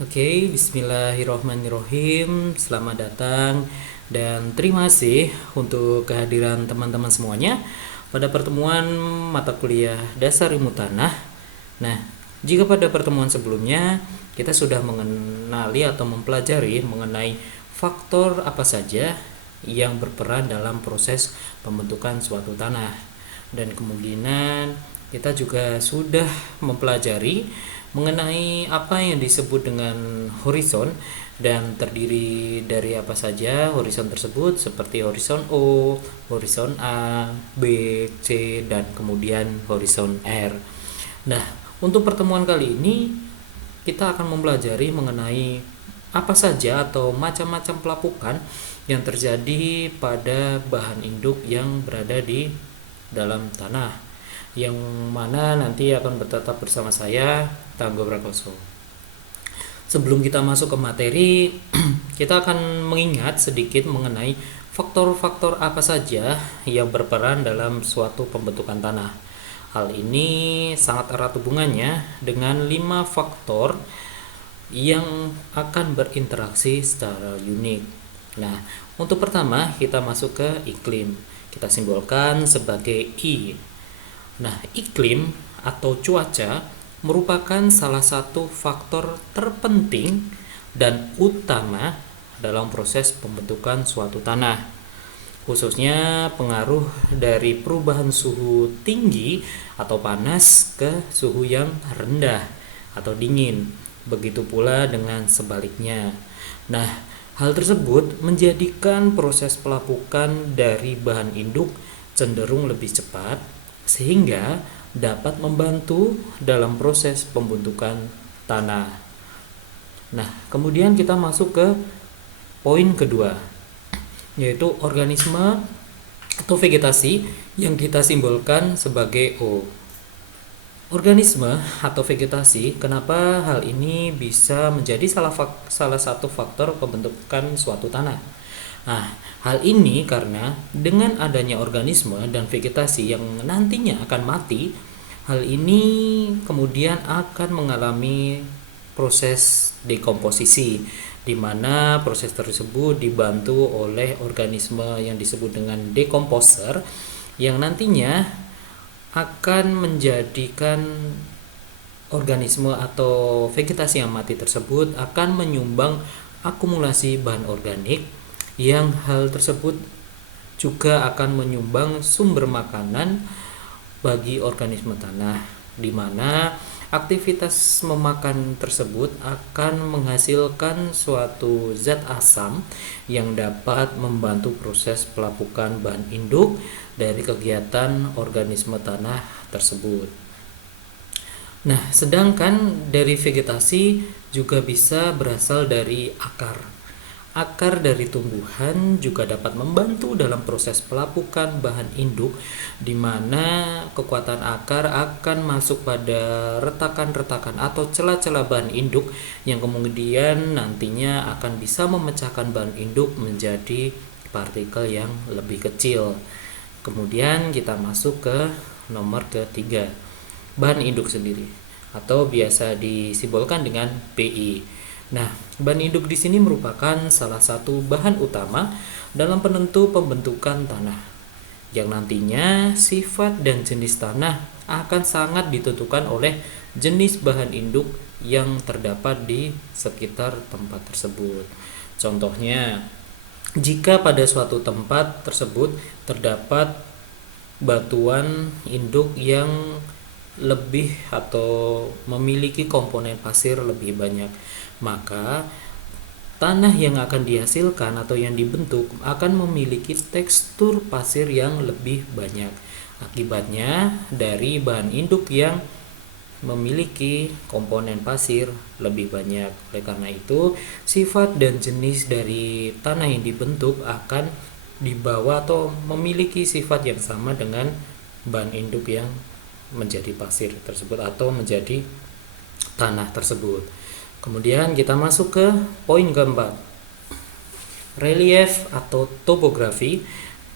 Oke, bismillahirrohmanirrohim. Selamat datang dan terima kasih untuk kehadiran teman-teman semuanya pada pertemuan mata kuliah Dasar Ilmu Tanah. Nah, jika pada pertemuan sebelumnya kita sudah mengenali atau mempelajari mengenai faktor apa saja yang berperan dalam proses pembentukan suatu tanah, dan kemungkinan kita juga sudah mempelajari mengenai apa yang disebut dengan horizon dan terdiri dari apa saja horizon tersebut, seperti horizon O, horizon A, B, C, dan kemudian horizon R. Nah, untuk pertemuan kali ini kita akan mempelajari mengenai apa saja atau macam-macam pelapukan yang terjadi pada bahan induk yang berada di dalam tanah, yang mana nanti akan bertatap bersama saya, Tanggo Prakoso. Sebelum kita masuk ke materi, kita akan mengingat sedikit mengenai faktor-faktor apa saja yang berperan dalam suatu pembentukan tanah. Hal ini sangat erat hubungannya dengan 5 faktor yang akan berinteraksi secara unik. Nah, untuk pertama kita masuk ke iklim. Kita simbolkan sebagai I. Nah, iklim atau cuaca merupakan salah satu faktor terpenting dan utama dalam proses pembentukan suatu tanah, khususnya pengaruh dari perubahan suhu tinggi atau panas ke suhu yang rendah atau dingin. Begitu pula dengan sebaliknya. Nah, hal tersebut menjadikan proses pelapukan dari bahan induk cenderung lebih cepat, sehingga dapat membantu dalam proses pembentukan tanah. Nah, kemudian kita masuk ke poin kedua, yaitu organisme atau vegetasi yang kita simbolkan sebagai O. Organisme atau vegetasi, kenapa hal ini bisa menjadi salah satu faktor pembentukan suatu tanah? Nah, hal ini karena dengan adanya organisme dan vegetasi yang nantinya akan mati, hal ini kemudian akan mengalami proses dekomposisi, di mana proses tersebut dibantu oleh organisme yang disebut dengan dekomposer, yang nantinya akan menjadikan organisme atau vegetasi yang mati tersebut akan menyumbang akumulasi bahan organik, yang hal tersebut juga akan menyumbang sumber makanan bagi organisme tanah, di mana aktivitas memakan tersebut akan menghasilkan suatu zat asam yang dapat membantu proses pelapukan bahan induk dari kegiatan organisme tanah tersebut. Nah, sedangkan dari vegetasi juga bisa berasal dari akar. Akar dari tumbuhan juga dapat membantu dalam proses pelapukan bahan induk, di mana kekuatan akar akan masuk pada retakan-retakan atau celah-celah bahan induk yang kemudian nantinya akan bisa memecahkan bahan induk menjadi partikel yang lebih kecil. Kemudian kita masuk ke nomor ketiga, bahan induk sendiri, atau biasa disimbolkan dengan BI. Nah, bahan induk di sini merupakan salah satu bahan utama dalam penentu pembentukan tanah, yang nantinya sifat dan jenis tanah akan sangat ditentukan oleh jenis bahan induk yang terdapat di sekitar tempat tersebut. Contohnya, jika pada suatu tempat tersebut terdapat batuan induk yang lebih atau memiliki komponen pasir lebih banyak, maka tanah yang akan dihasilkan atau yang dibentuk akan memiliki tekstur pasir yang lebih banyak. Akibatnya dari bahan induk yang memiliki komponen pasir lebih banyak. Oleh karena itu, sifat dan jenis dari tanah yang dibentuk akan dibawa atau memiliki sifat yang sama dengan bahan induk yang menjadi pasir tersebut atau menjadi tanah tersebut. Kemudian kita masuk ke poin keempat, relief atau topografi,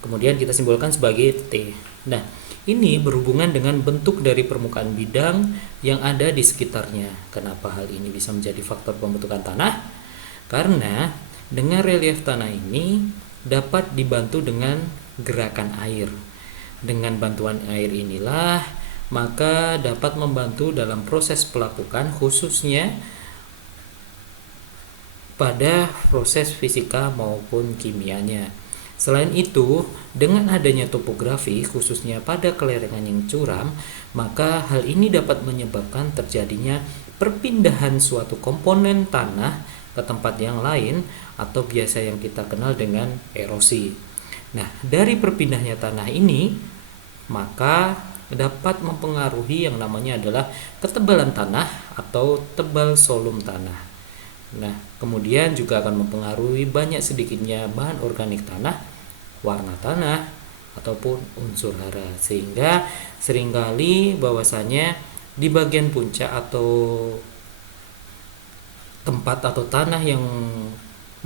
kemudian kita simbolkan sebagai T. Nah, ini berhubungan dengan bentuk dari permukaan bidang yang ada di sekitarnya. Kenapa hal ini bisa menjadi faktor pembentukan tanah? Karena dengan relief tanah ini dapat dibantu dengan gerakan air. Dengan bantuan air inilah maka dapat membantu dalam proses pelapukan, khususnya pada proses fisika maupun kimianya. Selain itu, dengan adanya topografi khususnya pada kelerengan yang curam, maka hal ini dapat menyebabkan terjadinya perpindahan suatu komponen tanah ke tempat yang lain atau biasa yang kita kenal dengan erosi. Nah, dari perpindahnya tanah ini maka dapat mempengaruhi yang namanya adalah ketebalan tanah atau tebal solum tanah. Nah, kemudian juga akan mempengaruhi banyak sedikitnya bahan organik tanah, warna tanah, ataupun unsur hara. Sehingga seringkali bahwasanya di bagian puncak atau tempat atau tanah yang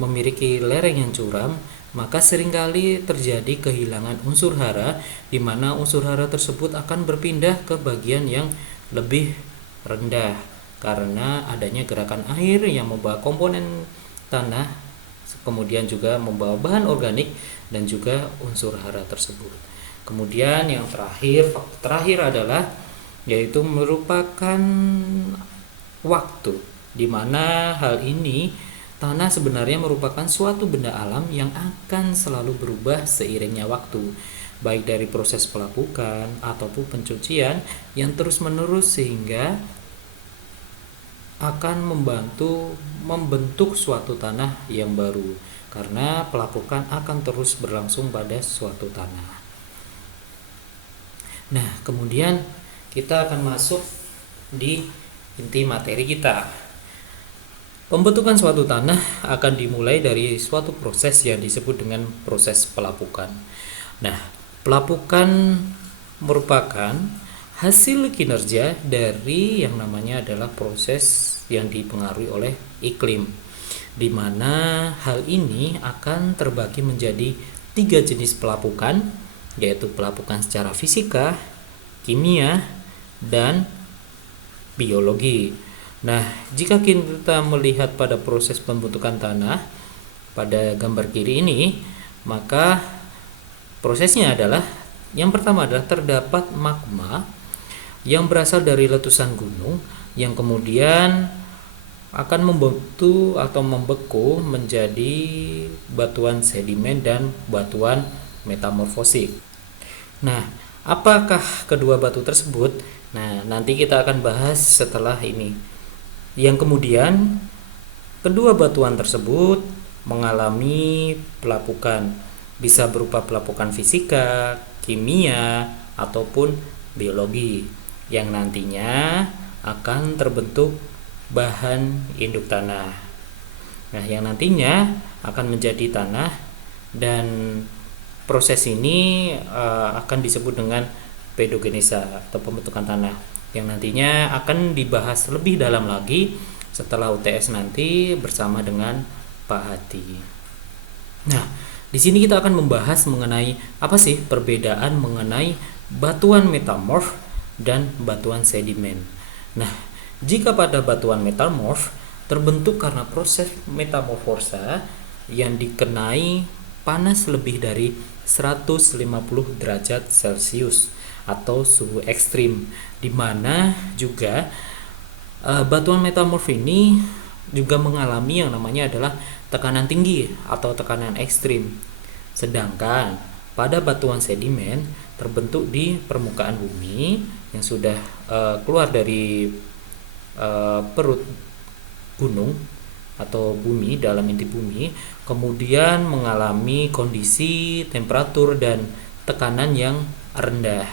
memiliki lereng yang curam, maka seringkali terjadi kehilangan unsur hara, di mana unsur hara tersebut akan berpindah ke bagian yang lebih rendah karena adanya gerakan air yang membawa komponen tanah, kemudian juga membawa bahan organik dan juga unsur hara tersebut. Kemudian yang terakhir adalah yaitu merupakan waktu, di mana hal ini tanah sebenarnya merupakan suatu benda alam yang akan selalu berubah seiringnya waktu, baik dari proses pelapukan ataupun pencucian yang terus-menerus, sehingga akan membantu membentuk suatu tanah yang baru karena pelapukan akan terus berlangsung pada suatu tanah. Nah, kemudian kita akan masuk di inti materi kita. Pembentukan suatu tanah akan dimulai dari suatu proses yang disebut dengan proses pelapukan. Nah, pelapukan merupakan hasil kinerja dari yang namanya adalah proses yang dipengaruhi oleh iklim, di mana hal ini akan terbagi menjadi 3 jenis pelapukan, yaitu pelapukan secara fisika, kimia, dan biologi. Nah, jika kita melihat pada proses pembentukan tanah pada gambar kiri ini, maka prosesnya adalah yang pertama adalah terdapat magma yang berasal dari letusan gunung yang kemudian akan membentuk atau membeku menjadi batuan sedimen dan batuan metamorfosis. Nah, apakah kedua batu tersebut? Nah, nanti kita akan bahas setelah ini. Yang kemudian kedua batuan tersebut mengalami pelapukan, bisa berupa pelapukan fisika, kimia, ataupun biologi, yang nantinya akan terbentuk bahan induk tanah. Nah, yang nantinya akan menjadi tanah, dan proses ini akan disebut dengan pedogenesa atau pembentukan tanah, yang nantinya akan dibahas lebih dalam lagi setelah UTS nanti bersama dengan Pak Hati. Nah, di sini kita akan membahas mengenai apa sih perbedaan mengenai batuan metamorf dan batuan sedimen. Nah, jika pada batuan metamorf terbentuk karena proses metamorfosa yang dikenai panas lebih dari 150 derajat Celcius atau suhu ekstrim, di mana juga batuan metamorf ini juga mengalami yang namanya adalah tekanan tinggi atau tekanan ekstrim. Sedangkan pada batuan sedimen terbentuk di permukaan bumi yang sudah keluar dari perut gunung atau bumi, dalam inti bumi, kemudian mengalami kondisi temperatur dan tekanan yang rendah.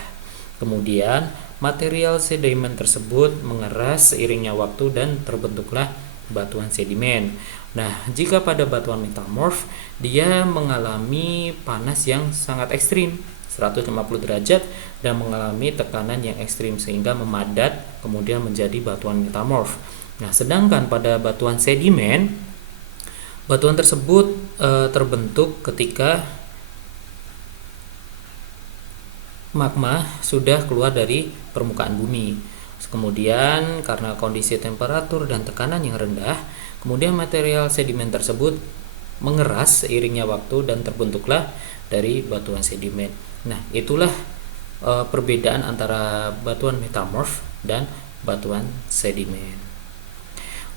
Kemudian material sedimen tersebut mengeras seiringnya waktu dan terbentuklah batuan sedimen. Nah, jika pada batuan metamorf dia mengalami panas yang sangat ekstrim 150 derajat dan mengalami tekanan yang ekstrim sehingga memadat kemudian menjadi batuan metamorf. Nah, sedangkan pada batuan sedimen, batuan tersebut terbentuk ketika magma sudah keluar dari permukaan bumi. Kemudian karena kondisi temperatur dan tekanan yang rendah, kemudian material sedimen tersebut mengeras seiringnya waktu dan terbentuklah dari batuan sedimen. Nah, itulah perbedaan antara batuan metamorf dan batuan sedimen.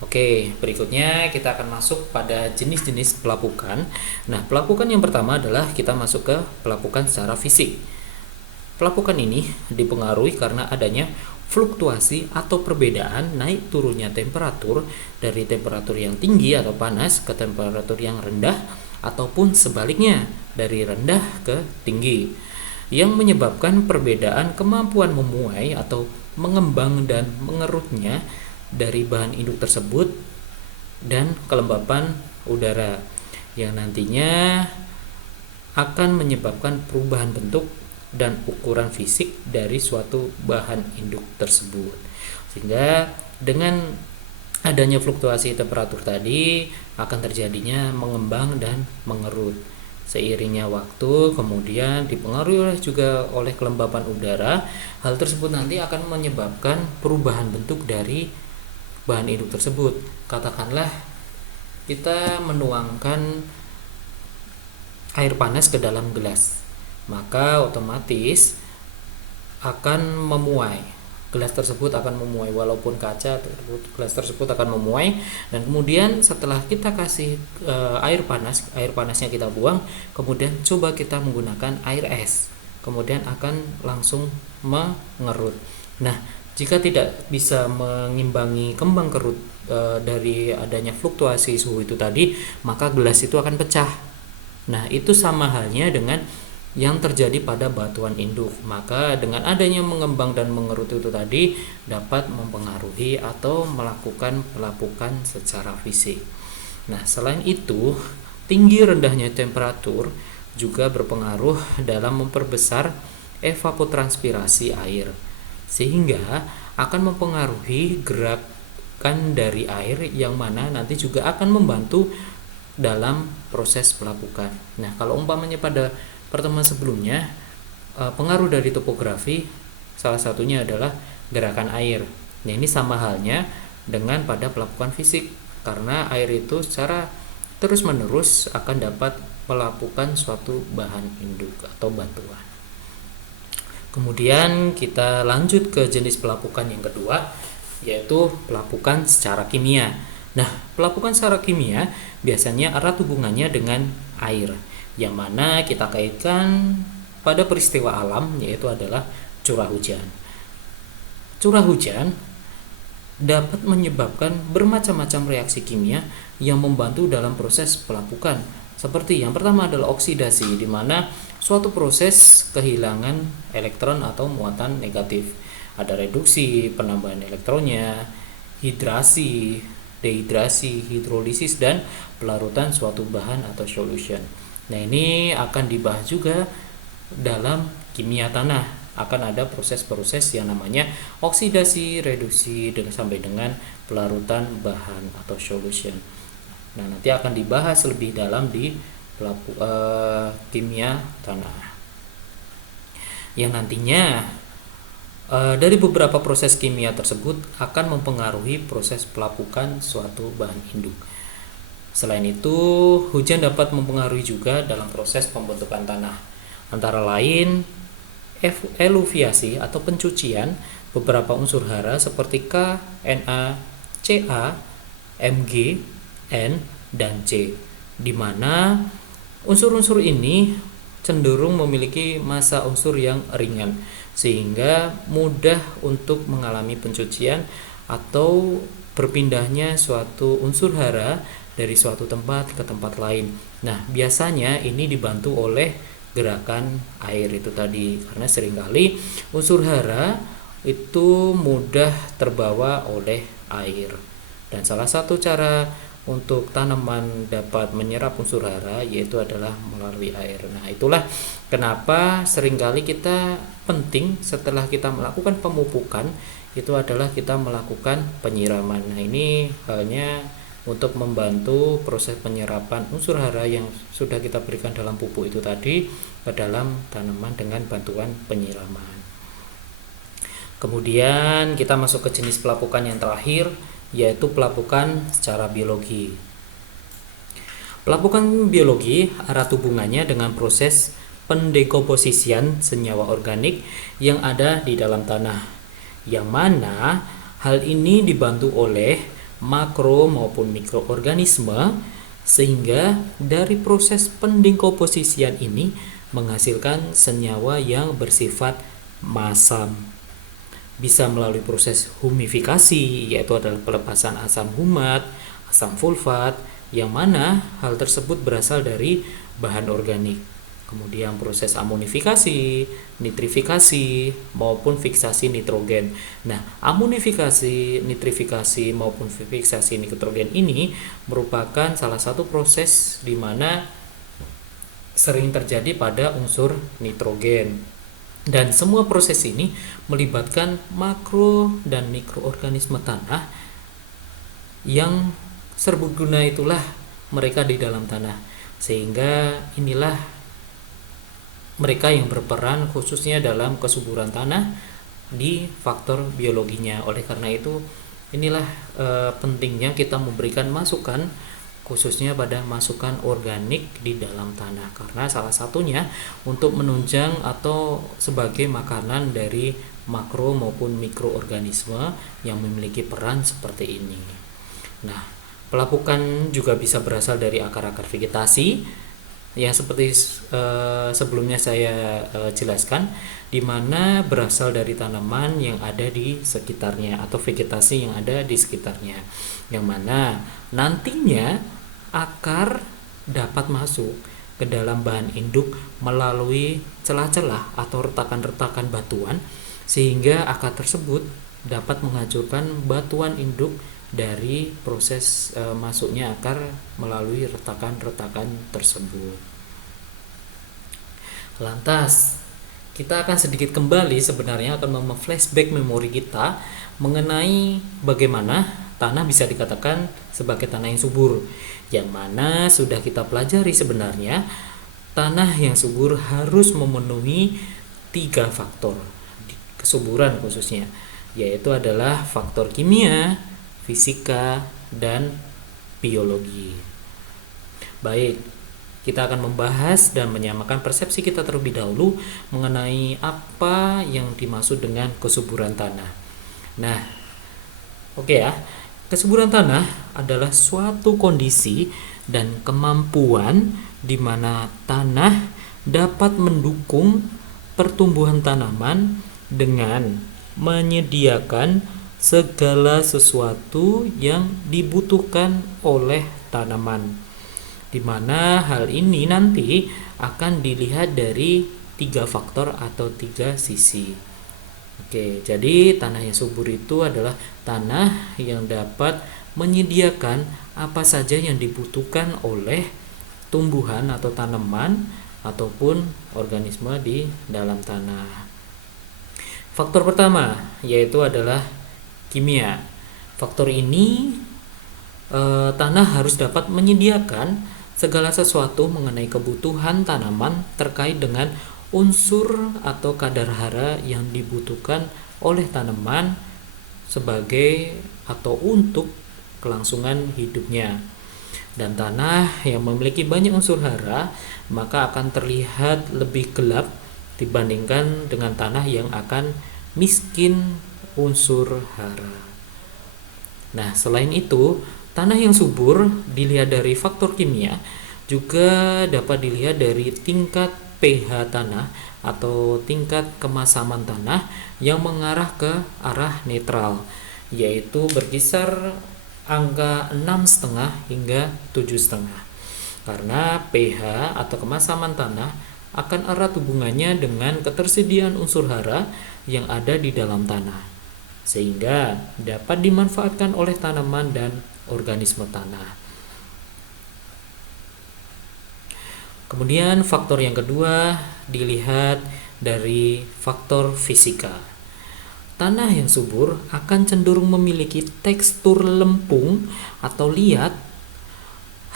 Oke, berikutnya kita akan masuk pada jenis-jenis pelapukan. Nah, pelapukan yang pertama adalah kita masuk ke pelapukan secara fisik. Pelapukan ini dipengaruhi karena adanya fluktuasi atau perbedaan naik turunnya temperatur dari temperatur yang tinggi atau panas ke temperatur yang rendah ataupun sebaliknya dari rendah ke tinggi, yang menyebabkan perbedaan kemampuan memuai atau mengembang dan mengerutnya dari bahan induk tersebut dan kelembapan udara yang nantinya akan menyebabkan perubahan bentuk dan ukuran fisik dari suatu bahan induk tersebut. Sehingga dengan adanya fluktuasi temperatur tadi akan terjadinya mengembang dan mengerut. Seiringnya waktu kemudian dipengaruhi juga oleh kelembapan udara, hal tersebut nanti akan menyebabkan perubahan bentuk dari bahan induk tersebut. Katakanlah kita menuangkan air panas ke dalam gelas, maka otomatis akan memuai. Gelas tersebut akan memuai, walaupun kaca gelas tersebut akan memuai. Dan kemudian setelah kita kasih air panasnya kita buang, kemudian coba kita menggunakan air es, kemudian akan langsung mengerut. Nah, jika tidak bisa mengimbangi kembang kerut dari adanya fluktuasi suhu itu tadi, maka gelas itu akan pecah. Nah, itu sama halnya dengan yang terjadi pada batuan induk. Maka dengan adanya mengembang dan mengerut itu tadi dapat mempengaruhi atau melakukan pelapukan secara fisik. Nah, selain itu, tinggi rendahnya temperatur juga berpengaruh dalam memperbesar evapotranspirasi air, sehingga akan mempengaruhi gerakan dari air yang mana nanti juga akan membantu dalam proses pelapukan. Nah, kalau umpamanya pada pertemuan sebelumnya, pengaruh dari topografi salah satunya adalah gerakan air. Nah, ini sama halnya dengan pada pelapukan fisik, karena air itu secara terus-menerus akan dapat melapukan suatu bahan induk atau batuan. Kemudian kita lanjut ke jenis pelapukan yang kedua, yaitu pelapukan secara kimia. Nah, pelapukan secara kimia biasanya erat hubungannya dengan air, yang mana kita kaitkan pada peristiwa alam, yaitu adalah curah hujan. Curah hujan dapat menyebabkan bermacam-macam reaksi kimia yang membantu dalam proses pelapukan. Seperti yang pertama adalah oksidasi, di mana suatu proses kehilangan elektron atau muatan negatif. Ada reduksi, penambahan elektronnya, hidrasi, dehidrasi, hidrolisis, dan pelarutan suatu bahan atau solution. Nah, ini akan dibahas juga dalam kimia tanah. Akan ada proses-proses yang namanya oksidasi, reduksi, sampai dengan pelarutan bahan atau solution. Nah, nanti akan dibahas lebih dalam di kimia tanah. Yang nantinya dari beberapa proses kimia tersebut akan mempengaruhi proses pelapukan suatu bahan induk. Selain itu, hujan dapat mempengaruhi juga dalam proses pembentukan tanah. Antara lain, eluviasi atau pencucian beberapa unsur hara seperti K, Na, Ca, Mg, N, dan C, di mana unsur-unsur ini cenderung memiliki massa unsur yang ringan, sehingga mudah untuk mengalami pencucian atau berpindahnya suatu unsur hara dari suatu tempat ke tempat lain. Nah, biasanya ini dibantu oleh gerakan air itu tadi, karena seringkali unsur hara itu mudah terbawa oleh air. Dan salah satu cara untuk tanaman dapat menyerap unsur hara yaitu adalah melalui air. Nah, itulah kenapa seringkali kita penting setelah kita melakukan pemupukan itu adalah kita melakukan penyiraman. Nah, ini halnya untuk membantu proses penyerapan unsur hara yang sudah kita berikan dalam pupuk itu tadi ke dalam tanaman dengan bantuan penyiraman. Kemudian kita masuk ke jenis pelapukan yang terakhir, yaitu pelapukan secara biologi. Pelapukan biologi erat hubungannya dengan proses pendekomposisian senyawa organik yang ada di dalam tanah, yang mana hal ini dibantu oleh makro maupun mikroorganisme, sehingga dari proses pendekomposisian ini menghasilkan senyawa yang bersifat masam. Bisa melalui proses humifikasi, yaitu adalah pelepasan asam humat, asam sulfat, yang mana hal tersebut berasal dari bahan organik. Kemudian proses amonifikasi, nitrifikasi, maupun fiksasi nitrogen. Nah, amonifikasi, nitrifikasi, maupun fiksasi nitrogen ini merupakan salah satu proses di mana sering terjadi pada unsur nitrogen. Dan semua proses ini melibatkan makro dan mikroorganisme tanah yang serbaguna itulah mereka di dalam tanah, sehingga inilah mereka yang berperan khususnya dalam kesuburan tanah di faktor biologinya. Oleh karena itu inilah pentingnya kita memberikan masukan khususnya pada masukan organik di dalam tanah, karena salah satunya untuk menunjang atau sebagai makanan dari makro maupun mikroorganisme yang memiliki peran seperti ini. Nah, pelapukan juga bisa berasal dari akar-akar vegetasi yang seperti sebelumnya saya jelaskan, di mana berasal dari tanaman yang ada di sekitarnya atau vegetasi yang ada di sekitarnya, yang mana nantinya akar dapat masuk ke dalam bahan induk melalui celah-celah atau retakan-retakan batuan, sehingga akar tersebut dapat menghancurkan batuan induk dari proses masuknya akar melalui retakan-retakan tersebut. Lantas kita akan sedikit kembali sebenarnya akan flashback memori kita mengenai bagaimana tanah bisa dikatakan sebagai tanah yang subur, yang mana sudah kita pelajari sebenarnya tanah yang subur harus memenuhi 3 faktor kesuburan khususnya, yaitu adalah faktor kimia, fisika, dan biologi. Baik, kita akan membahas dan menyamakan persepsi kita terlebih dahulu mengenai apa yang dimaksud dengan kesuburan tanah. Nah, oke ya. Kesuburan tanah adalah suatu kondisi dan kemampuan di mana tanah dapat mendukung pertumbuhan tanaman dengan menyediakan segala sesuatu yang dibutuhkan oleh tanaman, di mana hal ini nanti akan dilihat dari 3 faktor atau 3 sisi. Oke, jadi tanah yang subur itu adalah tanah yang dapat menyediakan apa saja yang dibutuhkan oleh tumbuhan atau tanaman ataupun organisme di dalam tanah. Faktor pertama yaitu adalah kimia. Faktor ini tanah harus dapat menyediakan segala sesuatu mengenai kebutuhan tanaman terkait dengan unsur atau kadar hara yang dibutuhkan oleh tanaman sebagai atau untuk kelangsungan hidupnya. Dan tanah yang memiliki banyak unsur hara maka akan terlihat lebih gelap dibandingkan dengan tanah yang akan miskin unsur hara. Nah, selain itu, tanah yang subur dilihat dari faktor kimia juga dapat dilihat dari tingkat pH tanah atau tingkat kemasaman tanah yang mengarah ke arah netral, yaitu berkisar angka 6,5 hingga 7,5. Karena pH atau kemasaman tanah akan erat hubungannya dengan ketersediaan unsur hara yang ada di dalam tanah, sehingga dapat dimanfaatkan oleh tanaman dan organisme tanah. Kemudian faktor yang kedua dilihat dari faktor fisika. tanah yang subur akan cenderung memiliki tekstur lempung atau liat.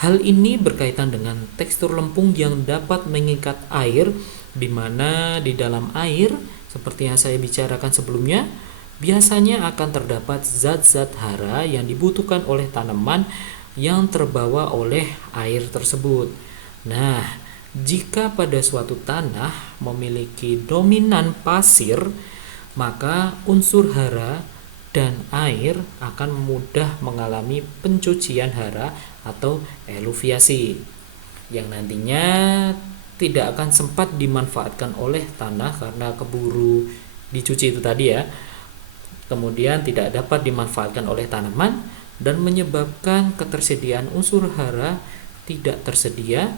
Hal ini berkaitan dengan tekstur lempung yang dapat mengikat air, di mana di dalam air, seperti yang saya bicarakan sebelumnya, biasanya akan terdapat zat-zat hara yang dibutuhkan oleh tanaman yang terbawa oleh air tersebut. Nah, jika pada suatu tanah memiliki dominan pasir, maka unsur hara dan air akan mudah mengalami pencucian hara atau eluviasi yang nantinya tidak akan sempat dimanfaatkan oleh tanah karena keburu dicuci itu tadi ya. Kemudian tidak dapat dimanfaatkan oleh tanaman dan menyebabkan ketersediaan unsur hara tidak tersedia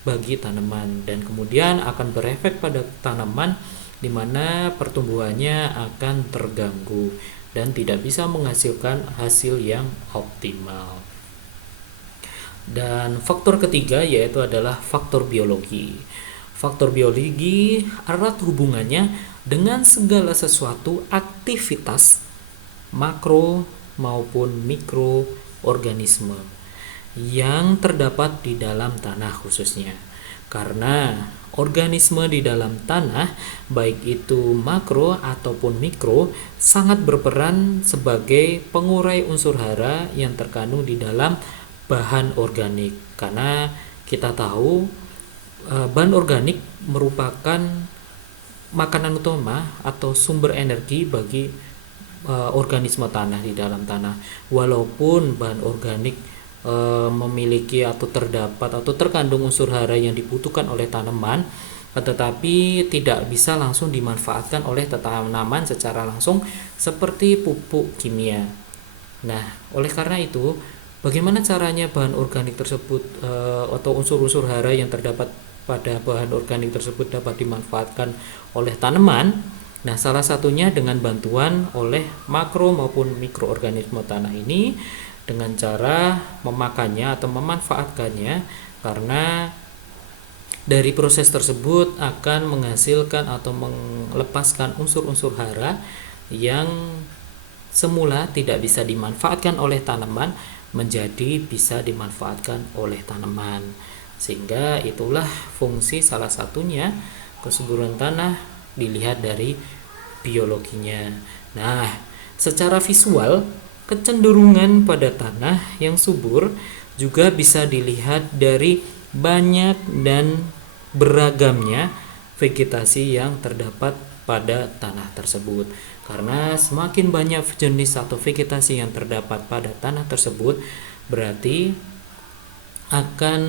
bagi tanaman, dan kemudian akan berefek pada tanaman di mana pertumbuhannya akan terganggu dan tidak bisa menghasilkan hasil yang optimal. Dan faktor ketiga yaitu adalah faktor biologi. Faktor biologi erat hubungannya dengan segala sesuatu aktivitas makro maupun mikroorganisme yang terdapat di dalam tanah khususnya. Karena organisme di dalam tanah, baik itu makro ataupun mikro, sangat berperan sebagai pengurai unsur hara yang terkandung di dalam bahan organik. Karena kita tahu bahan organik merupakan makanan utama atau sumber energi bagi organisme tanah di dalam tanah. Walaupun bahan organik memiliki atau terdapat atau terkandung unsur hara yang dibutuhkan oleh tanaman, tetapi tidak bisa langsung dimanfaatkan oleh tanaman secara langsung seperti pupuk kimia. Nah, oleh karena itu, bagaimana caranya bahan organik tersebut atau unsur-unsur hara yang terdapat pada bahan organik tersebut dapat dimanfaatkan oleh tanaman? Nah, salah satunya dengan bantuan oleh makro maupun mikroorganisme tanah ini dengan cara memakannya atau memanfaatkannya, karena dari proses tersebut akan menghasilkan atau melepaskan unsur-unsur hara yang semula tidak bisa dimanfaatkan oleh tanaman menjadi bisa dimanfaatkan oleh tanaman. Sehingga itulah fungsi salah satunya kesuburan tanah dilihat dari biologinya. Nah, secara visual kecenderungan pada tanah yang subur juga bisa dilihat dari banyak dan beragamnya vegetasi yang terdapat pada tanah tersebut. Karena semakin banyak jenis atau vegetasi yang terdapat pada tanah tersebut, berarti akan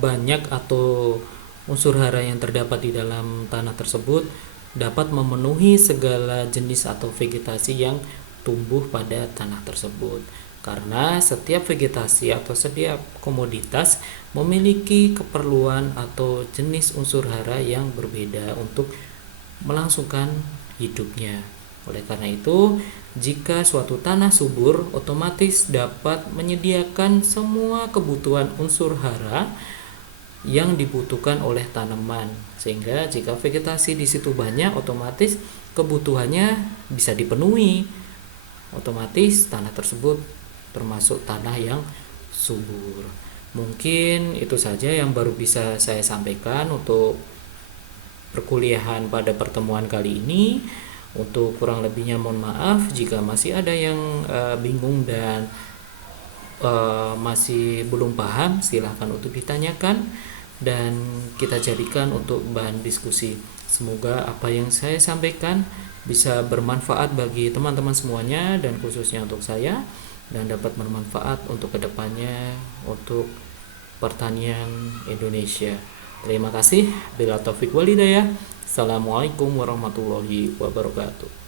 banyak atau unsur hara yang terdapat di dalam tanah tersebut dapat memenuhi segala jenis atau vegetasi yang tumbuh pada tanah tersebut. Karena setiap vegetasi atau setiap komoditas memiliki keperluan atau jenis unsur hara yang berbeda untuk melangsungkan hidupnya. Oleh karena itu, jika suatu tanah subur, otomatis dapat menyediakan semua kebutuhan unsur hara yang dibutuhkan oleh tanaman. Sehingga jika vegetasi di situ banyak, otomatis kebutuhannya bisa dipenuhi. Otomatis tanah tersebut termasuk tanah yang subur. Mungkin itu saja yang baru bisa saya sampaikan untuk perkuliahan pada pertemuan kali ini. Untuk kurang lebihnya mohon maaf jika masih ada yang bingung dan masih belum paham, silahkan untuk ditanyakan dan kita jadikan untuk bahan diskusi. Semoga apa yang saya sampaikan bisa bermanfaat bagi teman-teman semuanya dan khususnya untuk saya, dan dapat bermanfaat untuk kedepannya untuk pertanian Indonesia. Terima kasih. Bila taufik wal hidayah. Assalamualaikum warahmatullahi wabarakatuh.